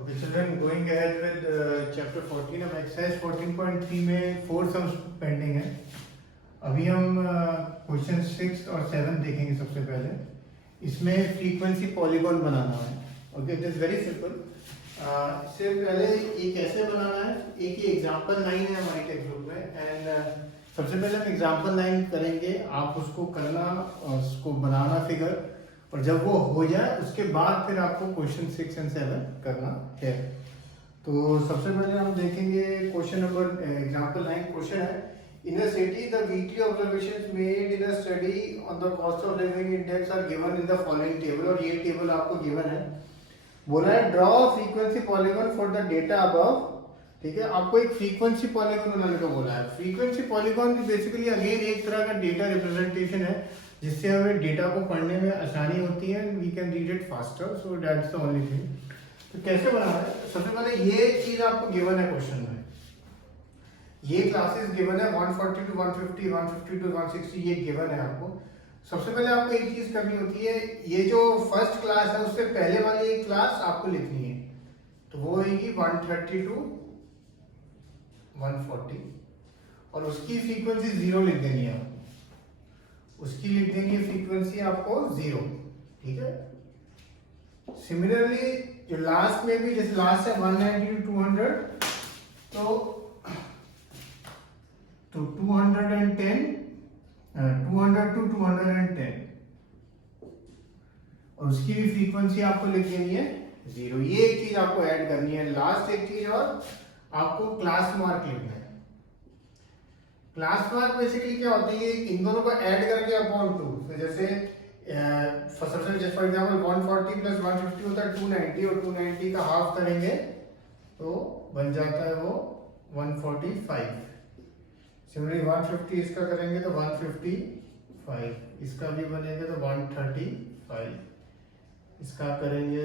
Okay, children, going ahead with chapter 14 of exercise 14.3 में 4 sums pending है. अभी हम क्वेश्चन 6 और 7 देखेंगे. सबसे पहले इसमें फ्रीक्वेंसी पॉलीगॉन बनाना है. Okay, it is very simple. इससे पहले ये कैसे बनाना है, एक ही एग्जांपल 9 है हमारी टेक्स्ट बुक में. एंड सबसे पहले हम एग्जांपल 9 करेंगे, आप उसको करना, उसको बनाना फिगर, और जब वो हो जाए उसके बाद फिर आपको क्वेश्चन 6 एंड 7 करना है. तो सबसे पहले हम देखेंगे क्वेश्चन नंबर एग्जांपल 9. क्वेश्चन है, in a city the weekly observations made in a study on the cost of living index are given in the following table. और ये टेबल आपको गिवन है. बोला है draw frequency polygon for the data above. ठीक है, आपको एक फ्रीक्वेंसी पॉलीगॉन बनाने का बोला है. फ्रीक्वेंसी पॉलीगॉन बेसिकली अगेन एक तरह का डेटा रिप्रेजेंटेशन है जिससे हमें डेटा को पढ़ने में आसानी होती है. We can read it faster, so that's the only thing. तो कैसे बनाना है, सबसे पहले ये चीज आपको गिवन है क्वेश्चन में. ये क्लासेस गिवन है 140 टू 150, 150 टू 160, ये गिवन है आपको. सबसे पहले आपको एक चीज करनी होती है, ये जो फर्स्ट क्लास है उससे पहले वाली एक क्लास आपको लिखनी है. तो वो होगी 130 टू 140 और उसकी फ्रीक्वेंसी 0 लिख देनी है आपको. उसकी लिख देनी है फ्रीक्वेंसी आपको 0. ठीक है. सिमिलरली जो लास्ट में भी, जैसे लास्ट है 190 टू 200, तो 210, 200 टू 210, और उसकी भी फ्रीक्वेंसी आपको लिख देनी है 0. ये एक चीज आपको ऐड करनी है. लास्ट एक चीज और आपको क्लास मार्क लिखना है. क्लास मार्क बेसिकली क्या होता है, इन दोनों को ऐड करके अपॉन 2. तो जैसे सबसे फॉर एग्जांपल 140 प्लस 150 होता है 290, और 290 का हाफ करेंगे तो बन जाता है वो 145. सिमिलरली 150 इसका करेंगे तो 155, इसका भी बनेगा तो 135, इसका करेंगे.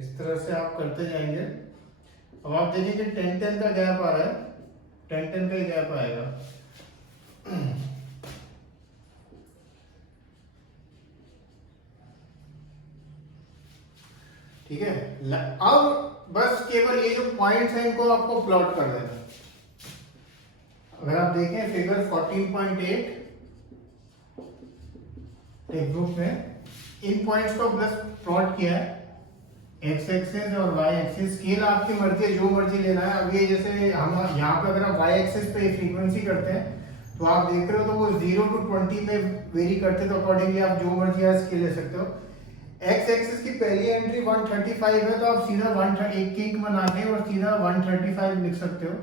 इस तरह से आप करते जाएंगे. अब आप देखेंगे 10-10 का गैप आ रहा है, 10-10 का ही गैप आएगा. ठीक है. अब बस केवल ये जो पॉइंट्स हैं इनको आपको प्लॉट कर देना. अगर आप देखें फिगर 14.8 टेक्स्ट बुक में, इन पॉइंट्स को बस प्लॉट किया है. एक्स एक्सिस और वाई एक्सिस. स्केल आपकी मर्जी है, जो मर्जी लेना है. अब ये जैसे हम यहाँ पे अगर आप वाई एक्सिस पे फ्रीक्वेंसी करते हैं तो आप देख रहे हो तो वो 0 टू 20 में वेरी करते हैं, तो अकॉर्डिंगली आप जो मर्जी है स्केल ले सकते हो. एक्स एक्सिस की पहली एंट्री 135 है, तो आप सीधा 130 किंक बना के और सीधा 135 लिख सकते हो.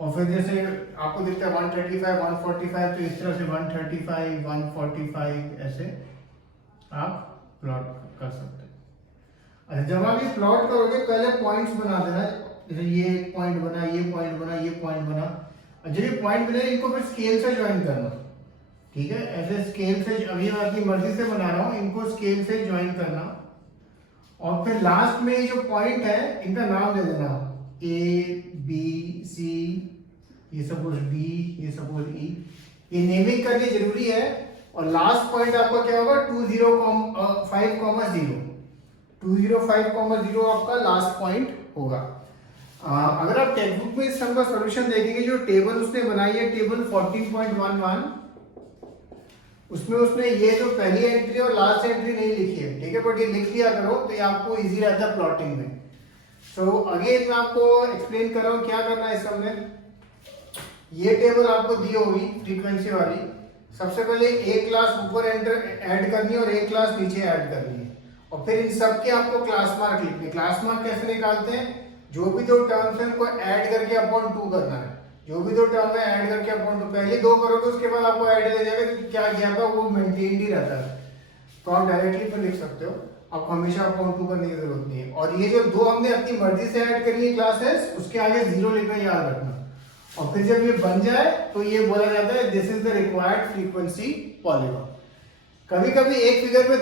और फिर जैसे आपको दिखता है 135, 145, तो इस तरह से 135, 145 ऐसे आप प्लॉट कर सकते हो. अच्छा, जब आप ये प्लॉट करोगे पहले पॉइंट्स बना देना. जैसे ये पॉइंट बना, ये पॉइंट बना, ये पॉइंट बना. जब ये पॉइंट बने इनको फिर स्केल से ज्वाइन करना. ठीक है, ऐसे स्केल से, अभी मैं अपनी मर्जी से बना रहा हूँ, इनको स्केल से ज्वाइन करना. और फिर लास्ट में जो पॉइंट है इनका नाम दे देना. ए बी सी, ये सपोज बी, ये सपोज ई. ये नेमिंग करनी जरूरी है. और लास्ट पॉइंट आपका क्या होगा, 205,0. 205,0 आपका लास्ट पॉइंट होगा. अगर आप टेक्स्ट बुक में इस सम का सॉल्यूशन देखेंगे, जो टेबल उसने बनाई है टेबल 14.11, उसमें उसने ये जो पहली एंट्री और लास्ट एंट्री नहीं लिखी है. ठीक है, बट ये लिख लिया करो तो ये आपको इजी रहता है प्लॉटिंग में. सो अगेन मैं आपको एक्सप्लेन कर रहा हूँ क्या करना है इस सम में. ये टेबल आपको दी होगी फ्रीक्वेंसी वाली. सबसे पहले एक क्लास ऊपर ऐड करनी है और एक क्लास नीचे ऐड करनी है, और फिर इन सब के आपको क्लास मार्क लिखने. क्लास मार्क कैसे निकालते हैं, जो भी दो टर्म्स हैं उनको ऐड करके अपॉन 2 करना है. जो भी दो टर्म है ऐड करके अपॉन 2, पहले 2 करोगे उसके बाद आपको ऐड ले जाएगा कि क्या गैप है वो मेंटेन ही रहता है. तो आप डायरेक्टली पर लिख सकते हो, आपको हमेशा अपॉन 2 करने की जरूरत नहीं है. और ये जो दो हमने अपनी मर्जी से ऐड करी है क्लासेस, उसके आगे 0 लिखना याद रखना. और फिर जब ये बन जाए तो ये बोला जाता है this is the required frequency polygon. कभी कभी एक फिगर में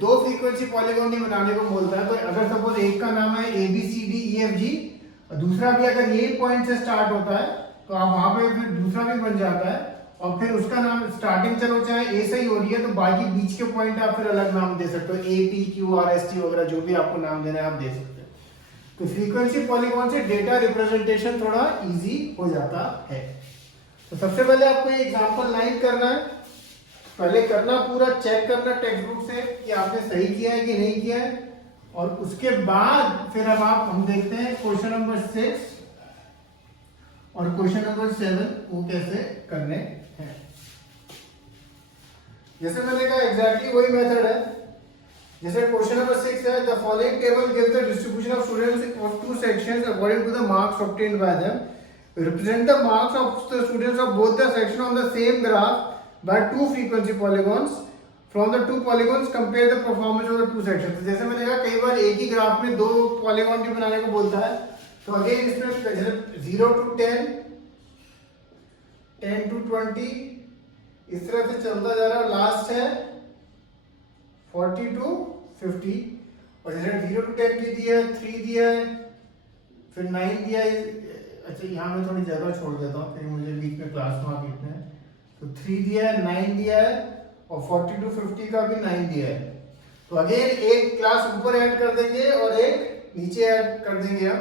दो फ्रीक्वेंसी पॉलीगॉन नहीं बनाने को बोलता है. तो अगर सपोज एक का नाम है ABCDEFG और दूसरा भी अगर यही पॉइंट से स्टार्ट होता है तो आप वहां पे फिर दूसरा भी बन जाता है. और फिर उसका नाम स्टार्टिंग चलो चाहे ए से ही हो रही है तो बाकी बीच के पॉइंट आप फिर अलग नाम दे सकते हो, APQRST वगैरह जो भी आपको नाम देना है आप दे सकते हो. तो फ्रीक्वेंसी पॉलीगॉन से डेटा रिप्रेजेंटेशन थोड़ा इजी हो जाता है। तो सबसे पहले आपको ये एग्जांपल 9 करना है। पहले करना पूरा चेक करना टेक्स्ट बुक से कि आपने सही किया है कि नहीं किया है, और उसके बाद फिर अब हम देखते हैं क्वेश्चन नंबर 6 और क्वेश्चन नंबर 7 वो कैसे करने हैं। जैसे मैंने कहा एग्जैक्टली वही मेथड है। जैसे क्वेश्चन नंबर 6 है, the following table gives the distribution of students of two sections according to the marks obtained by them. Represent the marks of the students of both the section on the same graph by two frequency polygons. From the two polygons, compare the performance of the two sections. तो जैसे मैंने कहा कई बार एक ही graph में दो polygon भी बनाने को बोलता है, तो अगेन इसमें 0 to 10, 10 to 20 इस तरह से चलता जा रहा है। लास्ट है 40 to 50, और जैसे 0 to 10 भी दिया है, 3 दिया है, फिर 9 दिया है। अच्छा यहाँ मैं थोड़ी जगह छोड़ देता हूँ, फिर मुझे बीच में क्लास मार्क लिखना है। तो 3 दिया है, 9 दिया है, और 40 to 50 का भी 9 दिया है। तो अगेन एक क्लास ऊपर ऐड कर देंगे और एक नीचे ऐड कर देंगे हम।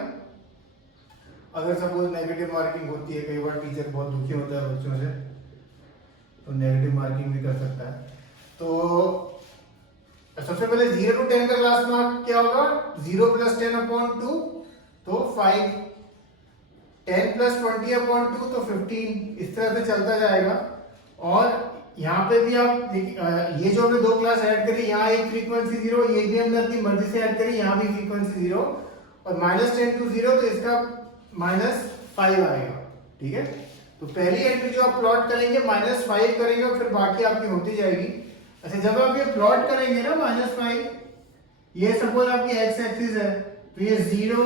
अगर सपोज नेगेटिव मार्किंग होती है, कई बार टीचर बहुत दुखी होता है बच्चों से, तो नेगेटिव मार्किंग भी कर सकता है। तो सबसे पहले 0 to 10 का क्लास मार्क क्या होगा? 0 + 10/2, तो 5, 10 + 20/2, तो 15। इस तरह से चलता जाएगा। और यहाँ पे भी आप ये जो हमने दो क्लास ऐड करी, यहाँ एक फ्रीक्वेंसी 0, ये भी हमने अपनी मर्जी से ऐड करी, यहाँ भी फ्रीक्वेंसी 0, और -10 to 0, तो इसका -5 आएगा। ठीक है, तो पहली एंट्री जो आप प्लॉट करेंगे -5 करेंगे, और फिर बाकी आपकी होती जाएगी। अच्छा, जब आप ये प्लॉट करेंगे ना -5, ये सपोज आपकी एक्स एक्सिस है, तो ये 0,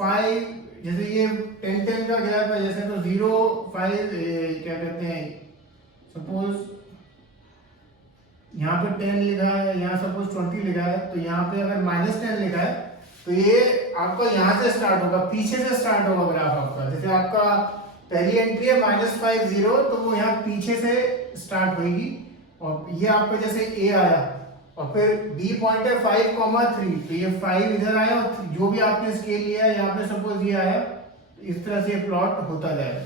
5, जैसे ये 10 का गैप है, जैसे तो 0, 5 क्या कहते हैं, सपोज यहाँ पे 10 लिखा है, यहाँ सपोज 20 लिखा है, तो यहाँ पे अगर -10 लिखा है, तो ये आपका यहाँ से स्टार्ट होगा, पीछे से स्टार्ट होगा ग्राफ आपका। जैसे आपका पहली एंट्री है -5, 0, तो वो यहाँ पीछे से स्टार्ट होगी, और ये आपका जैसे A आया, और फिर B पॉइंट है 5,3, तो ये 5 इधर आया, और जो भी आपने स्केल लिया है यहाँ पे सपोज ये आया, इस तरह से प्लॉट होता जाएगा।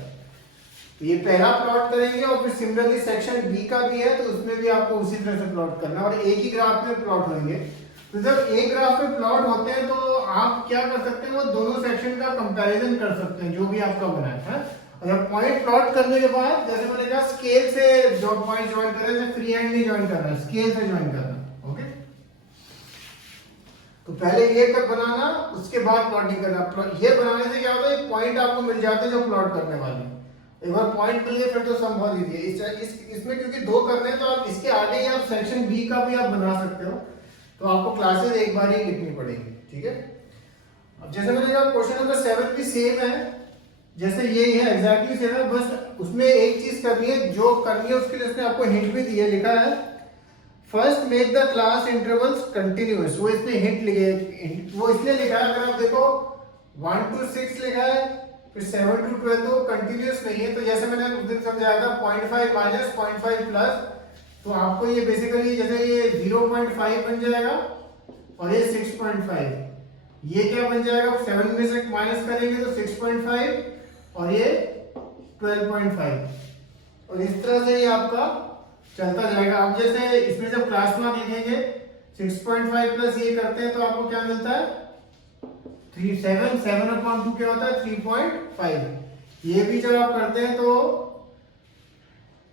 तो ये पहला प्लॉट करेंगे, और फिर सिमिलरली सेक्शन B का भी है, तो उसमें भी आपको उसी तरह से प्लॉट करना है, और एक ही ग्राफ में प्लॉट होंगे। तो जब एक ग्राफ में प्लॉट होते हैं, तो आप क्या कर सकते हैं, वो दोनों सेक्शन का कंपैरिजन कर सकते हैं जो भी आपका बना है। और पॉइंट प्लॉट करने के बाद, जैसे मैंने कहा, स्केल से जो पॉइंट ज्वाइन कर रहे हैं, फ्री हैंड नहीं ज्वाइन करना, स्केल से ज्वाइन करना। ओके, तो पहले ये तक बनाना, उसके बाद प्लॉटिंग करना। ये बनाने से क्या होता है, पॉइंट आपको मिल जाते हैं जो प्लॉट करने वाले। एक बार पॉइंट मिल गए, फिर तो सम बहुत इजी है। इसमें क्योंकि दो करने हैं, तो आप इसके आगे ही आप सेक्शन बी का भी आप बना सकते हो, तो आपको क्लासेस एक बार ही लिखनी पड़ेगी। ठीक है, अब जैसे मैंने कहा क्वेश्चन नंबर 7 भी सेम है, जैसे ये है, एग्जैक्टली सेम है, बस उसमें एक चीज करनी है, जो करनी है उसके लिए उसने आपको हिंट भी दी है। लिखा है first make the class intervals continuous. वो इसमें हिंट लिखे, वो इसलिए लिखा है, अगर आप देखो 1 to 6 लिखा है, फिर 7 to 12, तो कंटिन्यूअस नहीं है। तो जैसे मैंने उस दिन समझाया था 0.5 माइनस 0.5 प्लस, तो आपको ये बेसिकली जैसे ये 0.5 बन जाएगा, और ये 6.5, ये क्या बन जाएगा, 7 में से माइनस करेंगे तो 6.5, और ये 12.5, और इस तरह से ये आपका चलता जाएगा। अब जैसे इसमें जब क्लास मार्क लिखेंगे 6.5 प्लस ये करते हैं, तो आपको क्या मिलता है, 7/2 क्या होता है, 3.5। ये भी जब आप करते हैं तो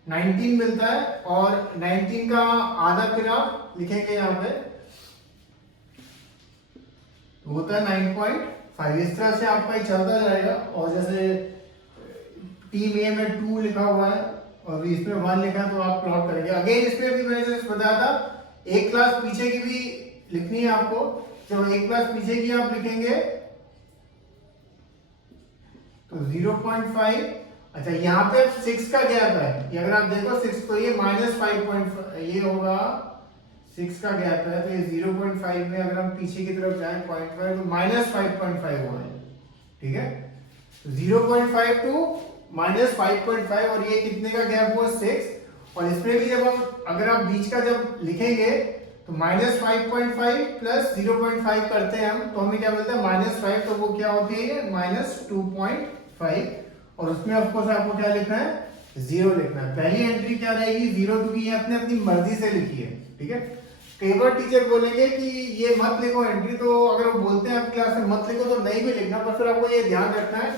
19 मिलता है, और 19 का आधा फिर आप लिखेंगे यहाँ पे, होता है 9.5। इस तरह से आपका ही चलता जाएगा। और जैसे टीम ए में 2 लिखा हुआ है, और इसमें 1 लिखा है, तो आप प्लॉट करेंगे। अगेन इसमें भी मैंने जैसे बताया था, एक क्लास पीछे की भी लिखनी है आपको। जब एक क्लास पीछे की आप लिखेंगे तो 0.5। अच्छा, यहाँ पे 6 का गैप है, ये अगर आप देखो 6, तो ये -5.5 ये होगा, 6 का गैप है, तो ये 0.5 में अगर हम पीछे की तरफ जाएं 0.5, तो -5.5 हुआ है। ठीक है, 0.5 to -5.5, और ये कितने का गैप हुआ, 6। और इसमें भी जब हम अगर आप बीच का जब लिखेंगे, तो -5.5 प्लस 0.5 करते हैं हम, तो हमें क्या मिलता है -5, तो वो क्या होती है -2.5, और उसमें ऑफकोर्स आपको क्या लिखना है 0 लिखना है। पहली एंट्री क्या रहेगी 0, क्योंकि ये आपने अपनी मर्जी से लिखी है, ठीक है। कई बार टीचर बोलेंगे कि ये मत लिखो एंट्री, तो अगर वो बोलते हैं आप क्लास में मत लिखो तो नहीं भी लिखना, पर फिर आपको ये ध्यान रखना है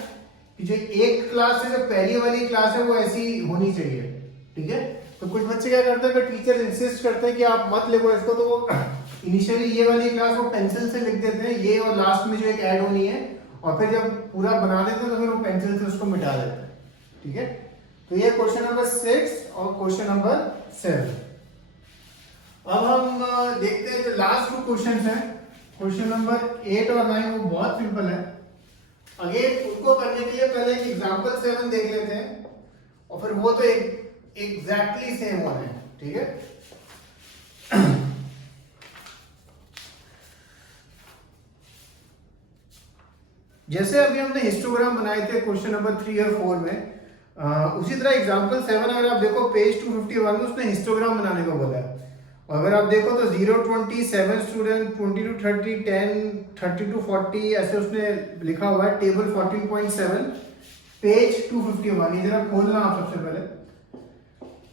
कि जो एक क्लास है, जो पहली वाली क्लास है वो ऐसी होनी चाहिए, ठीक है। तो कुछ बच्चे क्या करते हैं, अगर टीचर इंसिस्ट करते हैं कि आप मत लिखो इसको, तो वो इनिशियली ये वाली क्लास वो पेंसिल से लिख देते हैं, ये और लास्ट में जो एक ऐड होनी है, और फिर जब पूरा बना देते हैं तो फिर वो पेंसिल से उसको मिटा देते हैं, ठीक है। तो ये क्वेश्चन नंबर 6 और क्वेश्चन नंबर 7। अब हम देखते हैं जो लास्ट 2 क्वेश्चन हैं, क्वेश्चन नंबर 8 और 9, वो बहुत सिंपल है। अगेन उनको करने के लिए पहले एक एग्जांपल 7 देख लेते हैं, और फिर वो तो एग्जैक्टली सेम वन है, ठीक है। जैसे अभी हमने हिस्टोग्राम बनाए थे क्वेश्चन नंबर 3 और 4 में, उसी तरह एग्जांपल 7 अगर आप देखो पेज 251 में उसने हिस्टोग्राम बनाने को बोला है। और अगर आप देखो तो 0 20 7 स्टूडेंट 20 to 30 10 30 to 40 ऐसे उसने लिखा हुआ है। टेबल 14.7 पेज 251, ये जरा खोलना आप सबसे पहले,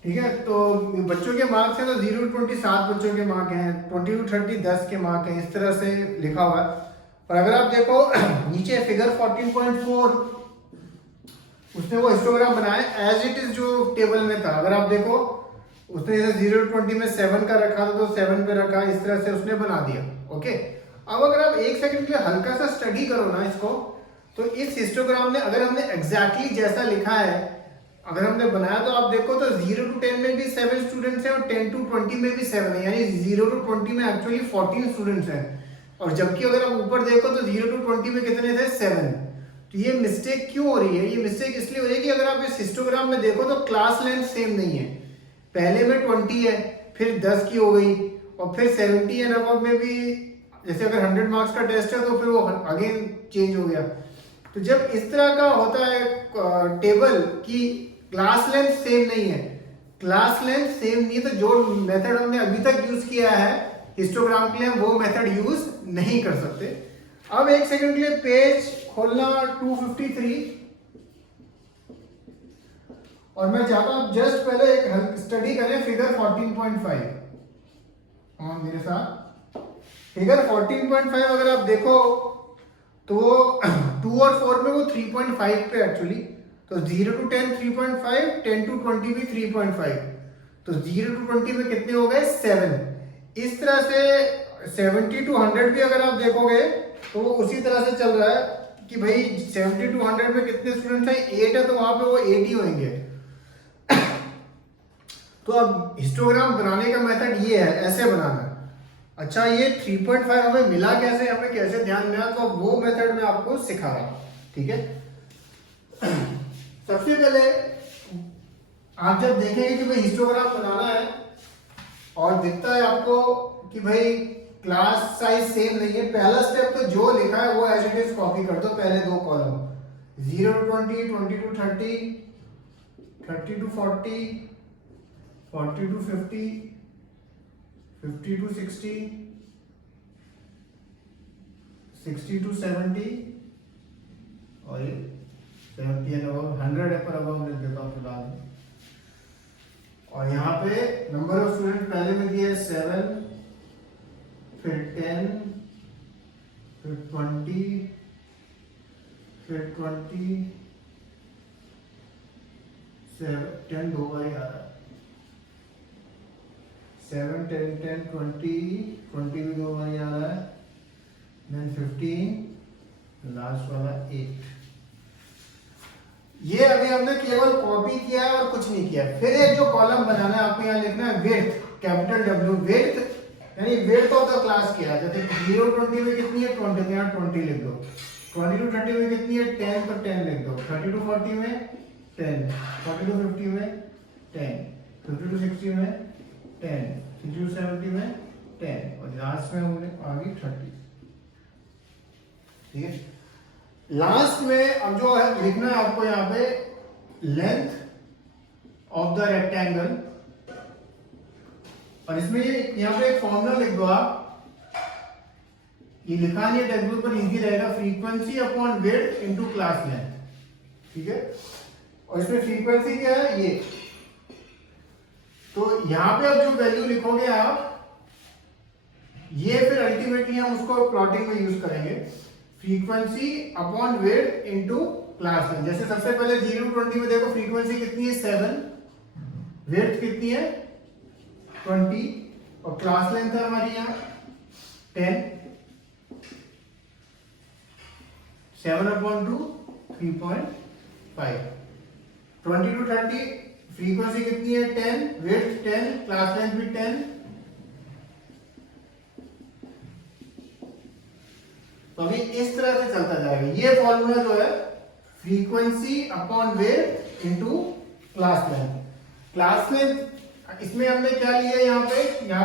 ठीक है। तो बच्चों के मार्क्स हैं, तो 0 to 20 7 बच्चों के मार्क हैं, 20 to 30 10 के मार्क हैं, इस तरह से लिखा हुआ है। और अगर आप देखो नीचे फिगर 14.4 उसने वो हिस्टोग्राम बनाया एज इट इज जो टेबल में था। अगर आप देखो उसने जैसे 0 to 20 में 7 का रखा था तो 7 पे रखा, इस तरह से उसने बना दिया, ओके। अब अगर आप 1 सेकंड के लिए हल्का सा स्टडी करो ना इसको, तो इस हिस्टोग्राम में अगर हमने एग्जैक्टली जैसा लिखा है अगर हमने बनाया, तो आप देखो तो 0 to 10 में भी 7 स्टूडेंट्स हैं और 10 to 20 में भी 7 है, यानी 0 to 20 में एक्चुअली 14 स्टूडेंट्स हैं। और जबकि अगर आप ऊपर देखो तो 0 to 20 में कितने थे 7। तो ये मिस्टेक क्यों हो रही है? ये मिस्टेक इसलिए हो रही है कि अगर आप इस हिस्टोग्राम में देखो तो क्लास लेंथ सेम नहीं है। पहले में 20 है, फिर 10 की हो गई, और फिर 70 एंड अबव में भी, जैसे अगर 100 मार्क्स का टेस्ट है तो फिर वो अगेन चेंज हो गया। तो जब इस तरह का होता है टेबल की क्लास लेंथ सेम नहीं है, क्लास लेंथ सेम नहीं, तो जो मेथड हमने अभी तक यूज किया है हिस्टोग्राम के लिए हम वो मेथड यूज नहीं कर सकते। अब 1 सेकंड के लिए पेज खोलना 253, और मैं चाहता हूं जस्ट पहले एक स्टडी करें फिगर 14.5 और मेरे साथ। फिगर 14.5 अगर आप देखो तो 2 और 4 में वो 3.5 पे एक्चुअली, तो 0 to 10 3.5, 10 to 20 भी 3.5, तो 0 to 20 में कितने हो गए 7। इस तरह से 70 to 100 भी अगर आप देखोगे तो वो उसी तरह से चल रहा है कि भाई 70 to 100 में कितने स्टूडेंट्स हैं 8 है, तो वहां पे वो 80 होंगे। तो अब हिस्टोग्राम बनाने का मेथड ये है, ऐसे बनाना। अच्छा ये 3.5 हमें मिला कैसे, हमें कैसे ध्यान में आया, तो वो मेथड मैं आपको सिखा रहा हूं, ठीक है। सबसे पहले आप जब देखेंगे कि भाई हिस्टोग्राम बनाना है और दिखता है आपको कि भाई क्लास साइज सेम नहीं है, पहला स्टेप तो जो लिखा है वो एज इट इज कॉपी कर दो। पहले 2 column 0 to 20, 20 to 30, 30 to 40, 40 to 50, 50 to 60, 60 to 70, और ये 70 एंड अबव 100 है पर अबव लिख देता हूँ फिलहाल। और यहाँ पे नंबर ऑफ स्टूडेंट पहले में दिया है 7, फिर 10, फिर 20, फिर 20, 10 दो बार आ रहा है, 7 10 10 20 भी दो बार आ रहा है, देन 15, लास्ट वाला 8। ये अभी हमने केवल कॉपी किया है और कुछ नहीं किया। फिर एक जो कॉलम बनाना है आपको यहाँ लिखना है विड्थ, कैपिटल W, विड्थ यानी विड्थ ऑफ द क्लास क्या है। जैसे 0 to 20 में कितनी है 20, तो यहाँ 20 लिख दो। 20 to 30 में कितनी है 10, तो 10 लिख दो। 30 to 40 में 10, 40 to 50 में 10, 50 to 60 में 10, 60 to 70 में 10, और लास्ट में हमने आ गई 30, ठीक है। लास्ट में अब जो है लिखना है आपको यहाँ पे लेंथ ऑफ द रेक्टेंगल और इसमें यहाँ पे एक फॉर्मूला लिख दो आप, ये लिखा नहीं है टेक्स्ट बुक पर, इजी रहेगा, frequency upon width into class length, ठीक है। और इसमें फ्रीक्वेंसी क्या है ये, तो यहां पे अब जो वैल्यू लिखोगे आप, ये फिर अल्टीमेटली हम उसको प्लॉटिंग में यूज करेंगे, frequency upon width into class length. जैसे सबसे पहले 0 to 20 में देखो फ्रीक्वेंसी कितनी है 7, विड्थ कितनी है 20, और क्लास लेंथ है हमारी यहाँ 10, 7/2 3.5, 20 to 30 फ्रीक्वेंसी कितनी है 10, विड्थ 10, क्लास लेंथ भी 10। तो अभी इस तरह से चलता जाएगा। ये फॉर्मूला जो है frequency upon width into class length. Class length इसमें हमने क्या लिया, यहाँ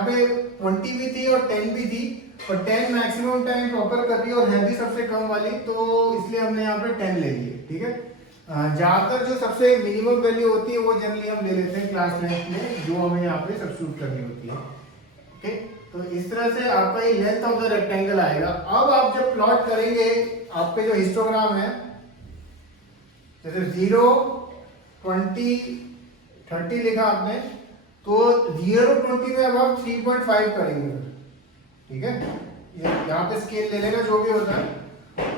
पे 20 भी थी और 10 भी थी, और 10 मैक्सिमम टाइम प्रॉपर कर रही है और है भी सबसे कम वाली, तो इसलिए हमने यहाँ पे 10 ले लिए, ठीक है। ज्यादातर जो सबसे मिनिमम वैल्यू होती है वो जनरली हम ले लेते हैं क्लास लेंथ में, जो हमें यहाँ पे सब्स्टिट्यूट करनी होती है, ओके। तो इस तरह से आपका ये लेंथ ऑफ द रेक्टेंगल आएगा। अब आप जब प्लॉट करेंगे, आपके जो हिस्टोग्राम है, जैसे 0 20 30 लिखा आपने, तो 0 to 20 में अब आप 3.5 करेंगे, ठीक है। ये यहाँ पे स्केल ले लेगा जो भी होता है,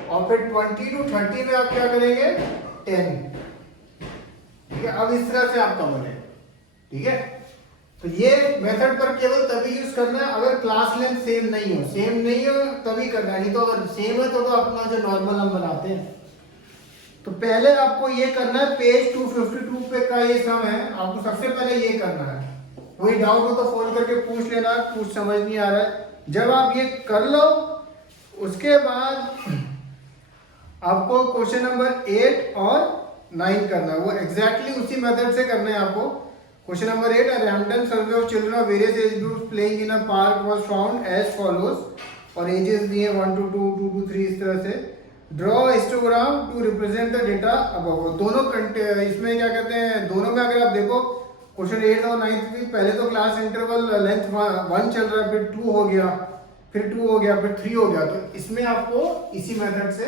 और फिर 20 to 30 में आप क्या करेंगे 10, ठीक है। अब इस तरह से आपका बनेगा, ठीक है। तो ये मेथड पर केवल तभी यूज करना है अगर क्लास लेंथ सेम नहीं हो तभी करना है, नहीं तो अगर सेम है तो अपना जो नॉर्मल हम बनाते हैं। तो पहले आपको ये करना है, पेज 252 पे का ये सम है, आपको सबसे पहले ये करना है। कोई डाउट हो तो फोन करके पूछ लेना, कुछ समझ नहीं आ रहा है। जब आप ये कर लो, उसके बाद आपको क्वेश्चन नंबर 8 और 9 करना है, वो एग्जैक्टली उसी मेथड से करना है आपको। Question number 8, a random survey of children of various age groups playing in a park was found as follows, और एजेस दिए 1 to 2, 2 to 3, इस तरह से। Draw histogram to represent the data above. दोनों इसमें क्या कहते हैं, दोनों में अगर आप देखो क्वेश्चन 8 और 9 भी, पहले तो क्लास इंटरवल लेंथ 1 चल रहा है, फिर 2 हो गया, फिर 2 हो गया, फिर 3 हो गया। तो इसमें आपको इसी मेथड से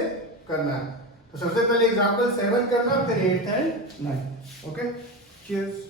करना है। तो सबसे पहले एग्जांपल 7 करना, फिर 8 एंड 9, ओके। चीयर्स।